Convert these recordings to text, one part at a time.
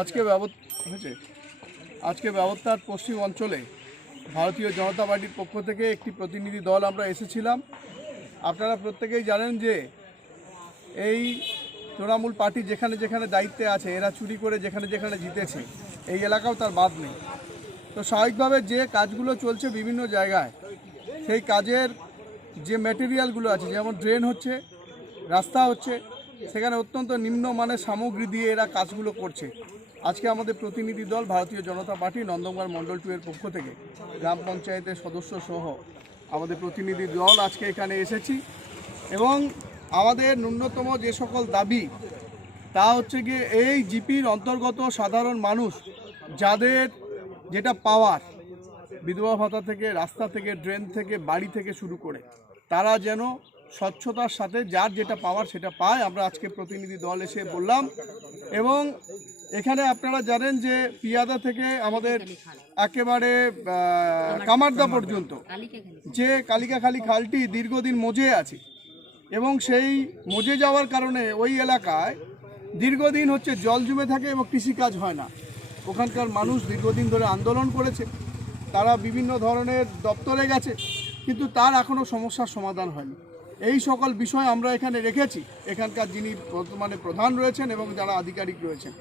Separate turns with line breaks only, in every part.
আজকে হয়েছে। আজকে ব্যবস্থার পশ্চিম অঞ্চলে ভারতীয় জনতা পার্টির পক্ষ থেকে একটি প্রতিনিধি দল আমরা এসেছিলাম। আপনারা প্রত্যেকেই জানেন যে এই তৃণমূল পার্টি যেখানে যেখানে দায়িত্বে আছে, এরা চুরি করে যেখানে যেখানে জিতেছে। এই এলাকাও তার বাদ নেই। তো স্বাভাবিকভাবে যে কাজগুলো চলছে বিভিন্ন জায়গায়, সেই কাজের যে ম্যাটেরিয়ালগুলো আছে, যেমন ড্রেন হচ্ছে, রাস্তা হচ্ছে সেখানে অত্যন্ত নিম্নমানের সামগ্রী দিয়ে এরা কাজগুলো করছে। আজকে আমাদের প্রতিনিধি দল ভারতীয় জনতা পার্টি নন্দনকার মণ্ডল টু এর পক্ষ থেকে গ্রাম পঞ্চায়েতের সদস্য সহ আমাদের প্রতিনিধি দল আজকে এখানে এসেছি এবং আমাদের ন্যূনতম যে সকল দাবি, তা হচ্ছে গিয়ে এই জিপির অন্তর্গত সাধারণ মানুষ যাদের যেটা পাওয়ার, বিধবা ভাতা থেকে, রাস্তা থেকে, ড্রেন থেকে, বাড়ি থেকে শুরু করে, তারা যেন স্বচ্ছতার সাথে যার যেটা পাওয়ার সেটা পায়। আমরা আজকে প্রতিনিধি দল এসে বললাম। এবং এখানে আপনারা জানেন যে পিয়াদা থেকে আমাদের একেবারে কামারদা পর্যন্ত যে কালিকাখালী খালটি দীর্ঘদিন মজে আছে এবং সেই মজে যাওয়ার কারণে ওই এলাকায় দীর্ঘদিন হচ্ছে জল জমে থাকে এবং কৃষিকাজ হয় না। ওখানকার মানুষ দীর্ঘদিন ধরে আন্দোলন করেছে। তারা বিভিন্ন ধরনের দপ্তরে গেছে, কিন্তু তার এখনও সমস্যার সমাধান হয়নি। এই সকল বিষয় আমরা এখানে রেখেছি। এখানকার যিনি বর্তমানে প্রধান রয়েছেন এবং যারা আধিকারিক রয়েছেন।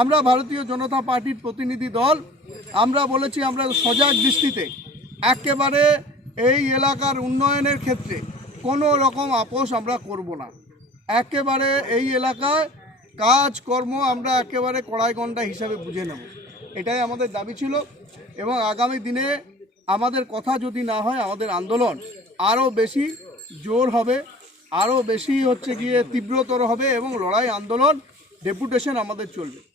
আমরা ভারতীয় জনতা পার্টির প্রতিনিধি দল, আমরা বলেছি আমরা সজাগ দৃষ্টিতে একেবারে এই এলাকার উন্নয়নের ক্ষেত্রে কোনো রকম আপোষ আমরা করব না। একেবারে এই এলাকায় কাজকর্ম আমরা একেবারে কড়াই কড়াইগন্ডা হিসাবে বুঝে নেব। এটাই আমাদের দাবি ছিল এবং আগামী দিনে আমাদের কথা যদি না হয় আমাদের আন্দোলন আরও বেশি জোর হবে আরও বেশি হচ্ছে গিয়ে তীব্রতর হবে এবং লড়াই আন্দোলন ডেপুটেশন আমাদের চলবে।